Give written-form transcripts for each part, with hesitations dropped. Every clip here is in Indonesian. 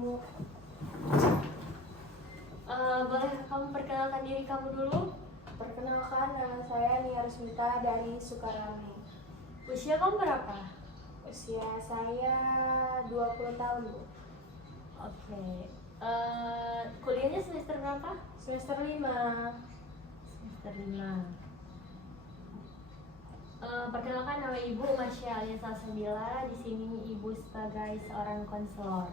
Bu. Boleh kamu perkenalkan diri kamu dulu? Perkenalkan, nama saya Nia Rusmita dari Sukarame. Usia kamu berapa? Usia saya 20 tahun, Bu. Oke. Kuliahnya semester berapa? Semester 5. Semester 5. Perkenalkan, nama Ibu Masya Alia Salsabila. Di sini Ibu sebagai seorang konselor.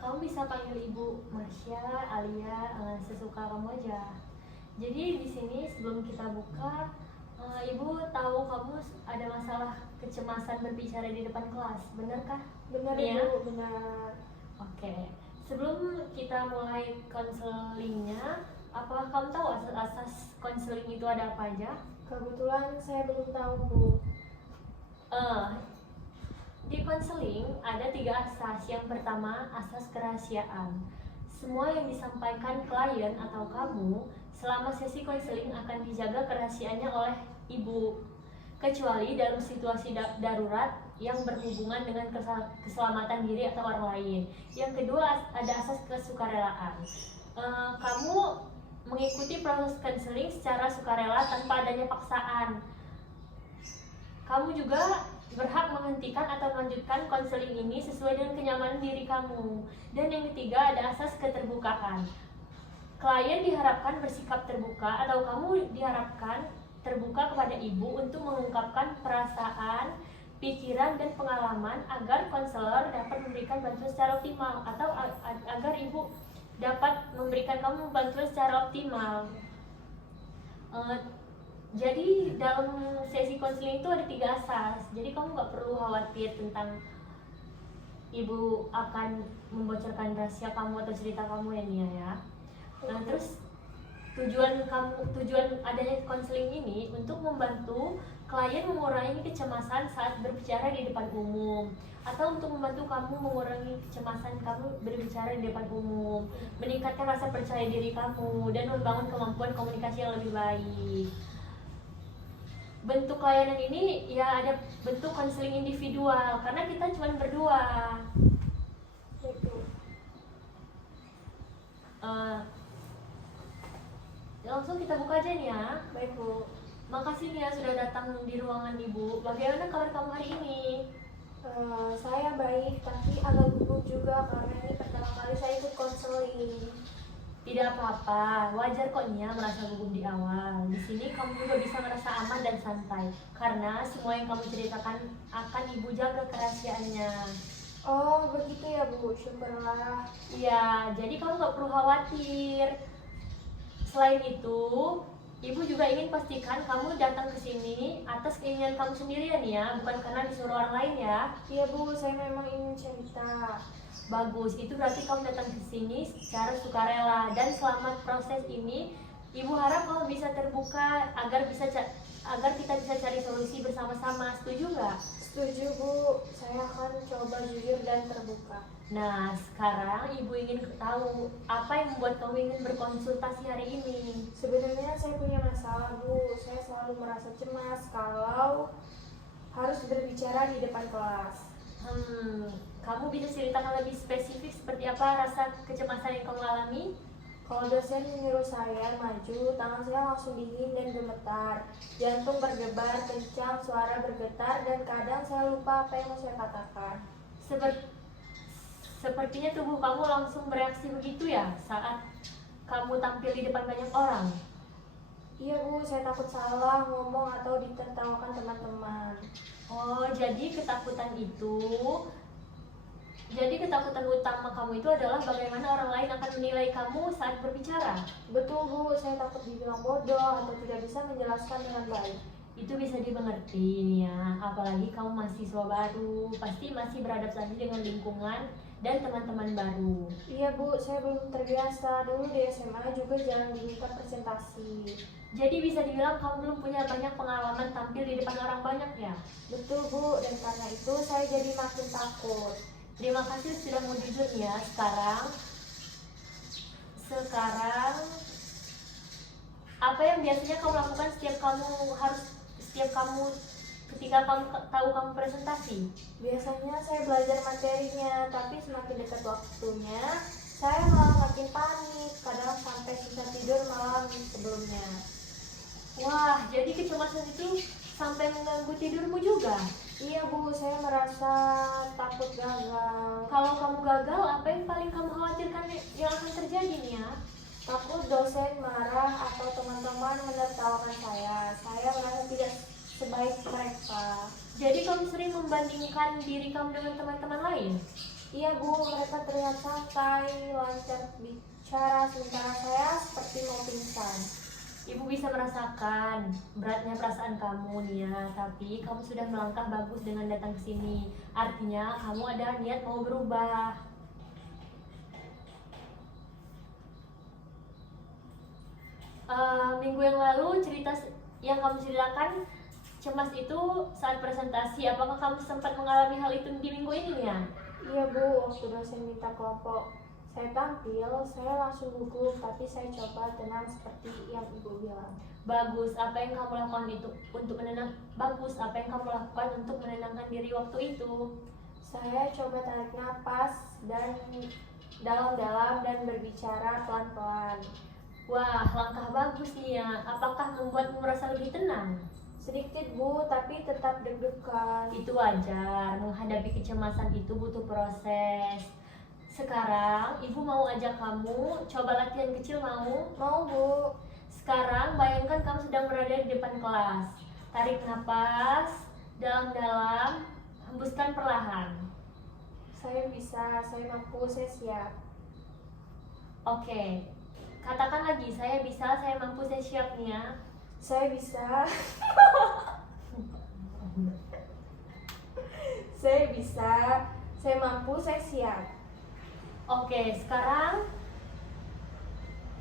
Kamu bisa panggil Ibu Masya, Alia, sesuka kamu aja. Jadi di sini sebelum kita buka, Ibu tahu kamu ada masalah kecemasan berbicara di depan kelas, benarkah? Benar, Nia? Bu, benar. Oke. Sebelum kita mulai konselingnya, apakah kamu tahu asas konseling itu ada apa aja? Kebetulan saya belum tahu, Bu. Di konseling ada 3 asas. Yang pertama, asas kerahasiaan. Semua yang disampaikan klien atau kamu selama sesi konseling akan dijaga kerahasiaannya oleh Ibu, kecuali dalam situasi darurat yang berhubungan dengan keselamatan diri atau orang lain. Yang kedua, ada asas kesukarelaan. Kamu mengikuti proses konseling secara sukarela tanpa adanya paksaan. Kamu juga berhak menghentikan atau melanjutkan konseling ini sesuai dengan kenyamanan diri kamu. Dan yang ketiga, ada asas keterbukaan. Klien diharapkan bersikap terbuka atau kamu diharapkan terbuka kepada Ibu untuk mengungkapkan perasaan, pikiran, dan pengalaman agar konselor dapat memberikan bantuan secara optimal atau agar Ibu dapat memberikan kamu bantuan secara optimal. Jadi dalam sesi konseling itu ada 3 asas. Jadi kamu nggak perlu khawatir tentang Ibu akan membocorkan rahasia kamu atau cerita kamu ya Nia ya. Nah terus tujuan adanya konseling ini untuk membantu klien mengurangi kecemasan saat berbicara di depan umum, atau untuk membantu kamu mengurangi kecemasan kamu berbicara di depan umum, meningkatkan rasa percaya diri kamu, dan membangun kemampuan komunikasi yang lebih baik. Bentuk layanan ini ya ada bentuk konseling individual karena kita cuma berdua. Betul. Langsung kita buka aja nih ya. Baik, Bu. Makasih nih ya sudah datang di ruangan Ibu. Bagaimana kabar kamu hari ini? Saya baik, tapi agak gugup juga karena ini pertama kali saya ikut konseling. Tidak apa-apa, wajar kok Nia merasa gugup di awal. Di sini kamu juga bisa merasa aman dan santai karena semua yang kamu ceritakan akan Ibu jaga kerahasiaannya. Oh, begitu ya, Bu. Syukurlah. Iya, jadi kamu nggak perlu khawatir. Selain itu, Ibu juga ingin pastikan kamu datang ke sini atas keinginan kamu sendiri ya Nia, bukan karena disuruh orang lain ya. Iya, Bu, saya memang ingin cerita. Bagus, itu berarti kamu datang ke sini secara sukarela, dan selama proses ini Ibu harap kamu bisa terbuka agar kita bisa cari solusi bersama-sama. Setuju nggak? Setuju, Bu. Saya akan coba jujur dan terbuka. Nah, sekarang Ibu ingin tahu apa yang membuat kamu ingin berkonsultasi hari ini. Sebenarnya saya punya masalah, Bu. Saya selalu merasa cemas kalau harus berbicara di depan kelas. Kamu bisa ceritakan lebih spesifik seperti apa rasa kecemasan yang kamu alami? Kalau dosen menyuruh saya maju, tangan saya langsung dingin dan gemetar. Jantung berdebar kencang, suara bergetar, dan kadang saya lupa apa yang mau saya katakan. Sepertinya tubuh kamu langsung bereaksi begitu ya saat kamu tampil di depan banyak orang? Iya, Bu, saya takut salah ngomong atau ditertawakan teman-teman. Oh, jadi ketakutan utama kamu itu adalah bagaimana orang lain akan menilai kamu saat berbicara? Betul, Bu, saya takut dibilang bodoh atau tidak bisa menjelaskan dengan baik. Itu bisa dimengerti nih ya, apalagi kamu mahasiswa baru, pasti masih beradaptasi dengan lingkungan dan teman-teman baru. Iya, Bu, saya belum terbiasa. Dulu di SMA juga jarang diminta presentasi. Jadi bisa dibilang kamu belum punya banyak pengalaman tampil di depan orang banyak ya? Betul, Bu, dan karena itu saya jadi makin takut. Terima kasih sudah mau jujur ya. Sekarang apa yang biasanya kamu lakukan ketika kamu tahu presentasi? Biasanya saya belajar materinya, tapi semakin dekat waktunya, sebelumnya. Wah, jadi kecemasan itu sampai mengganggu tidurmu juga? Iya Bu, saya merasa takut gagal. Kalau kamu gagal, apa yang paling kamu khawatirkan yang akan terjadi nih ya? Takut dosen marah atau teman-teman menertawakan saya. Saya merasa tidak sebaik mereka. Jadi kamu sering membandingkan diri kamu dengan teman-teman lain? Iya Bu, mereka terlihat santai, lancar bicara, sementara saya seperti mau pingsan. Ibu bisa merasakan beratnya perasaan kamu nih ya, tapi kamu sudah melangkah bagus dengan datang ke sini. Artinya kamu ada niat mau berubah. Minggu yang lalu yang kamu ceritakan cemas itu saat presentasi. Apakah kamu sempat mengalami hal itu di minggu ini ya? Iya Bu, waktu dosen minta kelompok saya tampil, saya langsung gugup, tapi saya coba tenang seperti yang Ibu bilang. Bagus, apa yang kamu lakukan Apa yang kamu lakukan untuk menenangkan diri waktu itu? Saya coba tarik nafas dan dalam-dalam dan berbicara pelan-pelan. Wah, langkah bagus nih ya. Apakah membuatmu merasa lebih tenang? Sedikit Bu, tapi tetap deg-degan. Itu wajar, menghadapi kecemasan itu butuh proses. Sekarang, ibu mau ajak kamu coba latihan kecil mau? Mau Bu. Sekarang, bayangkan kamu sedang berada di depan kelas. Tarik napas, dalam-dalam, hembuskan perlahan. Saya bisa, saya mampu, saya siap. Oke, katakan lagi, saya bisa, saya mampu, saya siap nih ya. Saya bisa. Saya bisa, saya mampu, saya siap. Oke, sekarang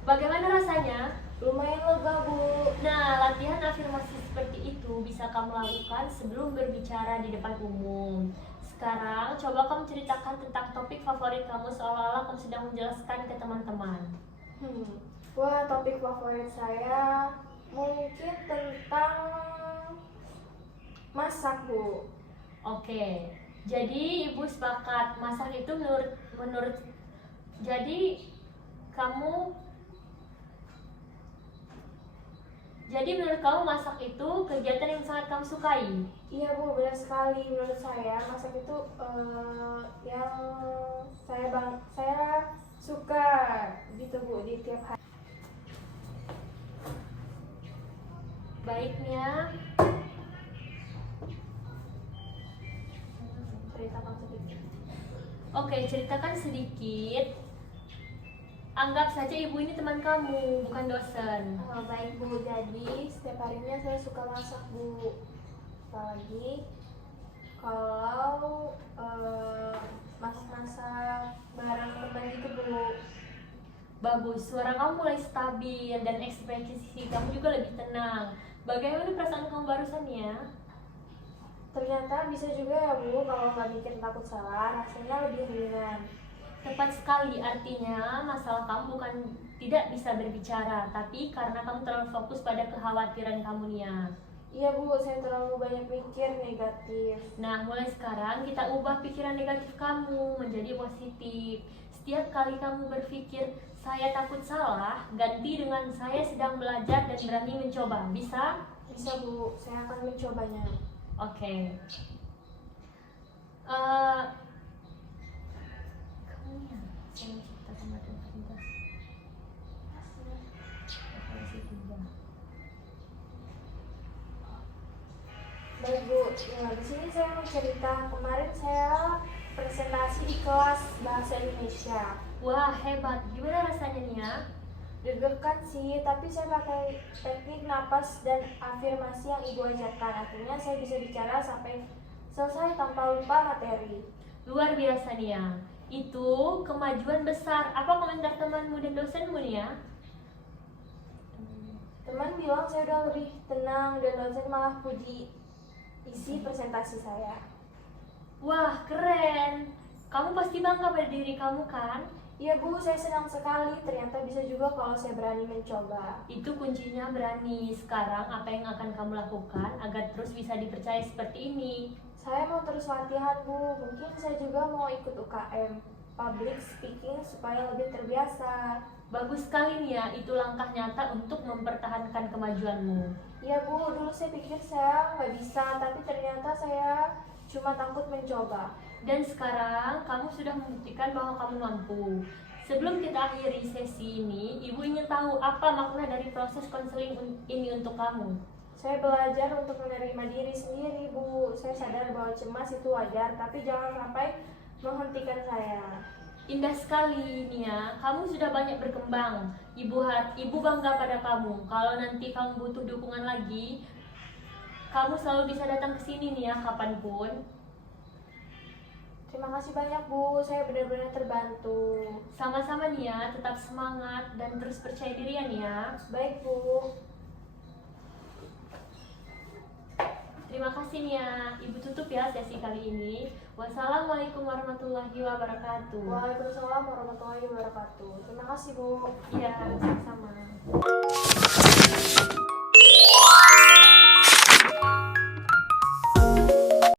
bagaimana rasanya? Lumayan lega Bu. Nah, latihan afirmasi seperti itu bisa kamu lakukan sebelum berbicara di depan umum. Sekarang, coba kamu ceritakan tentang topik favorit kamu seolah-olah kamu sedang menjelaskan ke teman-teman. Wah, topik favorit saya mungkin tentang masak Bu. Oke, jadi ibu sepakat masak itu menurut jadi menurut kamu masak itu kegiatan yang sangat kamu sukai? Iya Bu, benar sekali. Menurut saya masak itu yang saya suka gitu Bu di tiap hari. Baiknya, ceritakan sedikit. Oke, ceritakan sedikit. Anggap saja ibu ini teman kamu, bukan dosen. Baik Bu, jadi setiap harinya saya suka masak Bu. Apalagi kalau masak-masak bareng teman gitu Bu. Bagus, suara kamu mulai stabil dan ekspresi kamu juga lebih tenang. Bagaimana perasaan kamu barusan ya? Ternyata bisa juga ya Bu, kalau nggak bikin takut salah, rasanya lebih ringan. Tepat sekali, artinya masalah kamu bukan tidak bisa berbicara, tapi karena kamu terlalu fokus pada kekhawatiran kamu Nia. Iya Bu, saya terlalu banyak mikir negatif. Nah, mulai sekarang kita ubah pikiran negatif kamu menjadi positif. Setiap kali kamu berpikir, saya takut salah, ganti dengan saya sedang belajar dan berani mencoba. Bisa? Bisa Bu, saya akan mencobanya. Oke. Kamu ya, saya mau ceritakan matematika. Baik Bu, nah, di sini saya mau cerita. Kemarin saya presentasi di kelas bahasa Indonesia. Wah, hebat. Gimana rasanya Nia? Deg-degan sih, tapi saya pakai teknik napas dan afirmasi yang Ibu ajarkan. Akhirnya saya bisa bicara sampai selesai tanpa lupa materi. Luar biasa Nia. Itu kemajuan besar. Apa komentar temanmu dan dosenmu Nia? Teman bilang saya udah lebih tenang dan dosen malah puji isi presentasi saya. Wah, keren. Kamu pasti bangga pada diri kamu kan? Iya Bu, saya senang sekali. Ternyata bisa juga kalau saya berani mencoba. Itu kuncinya berani. Sekarang apa yang akan kamu lakukan agar terus bisa dipercaya seperti ini? Saya mau terus latihan Bu. Mungkin saya juga mau ikut UKM Public Speaking supaya lebih terbiasa. Bagus sekali Nia, itu langkah nyata untuk mempertahankan kemajuanmu. Iya Bu, dulu saya pikir saya nggak bisa, tapi ternyata saya cuma takut mencoba. Dan sekarang kamu sudah membuktikan bahwa kamu mampu. Sebelum kita akhiri sesi ini, Ibu ingin tahu apa makna dari proses konseling ini untuk kamu. Saya belajar untuk menerima diri sendiri Bu. Saya sadar bahwa cemas itu wajar, tapi jangan sampai menghentikan saya. Indah sekali Nia, kamu sudah banyak berkembang. Ibu bangga pada kamu. Kalau nanti kamu butuh dukungan lagi, kamu selalu bisa datang ke sini Nia kapanpun. Terima kasih banyak Bu, saya benar-benar terbantu. Sama-sama Nia, tetap semangat dan terus percaya diri ya Nia. Baik Bu. Terima kasih Nia. Ibu tutup ya sesi kali ini. Wassalamualaikum warahmatullahi wabarakatuh. Waalaikumsalam warahmatullahi wabarakatuh. Terima kasih Bu. Iya, sama-sama.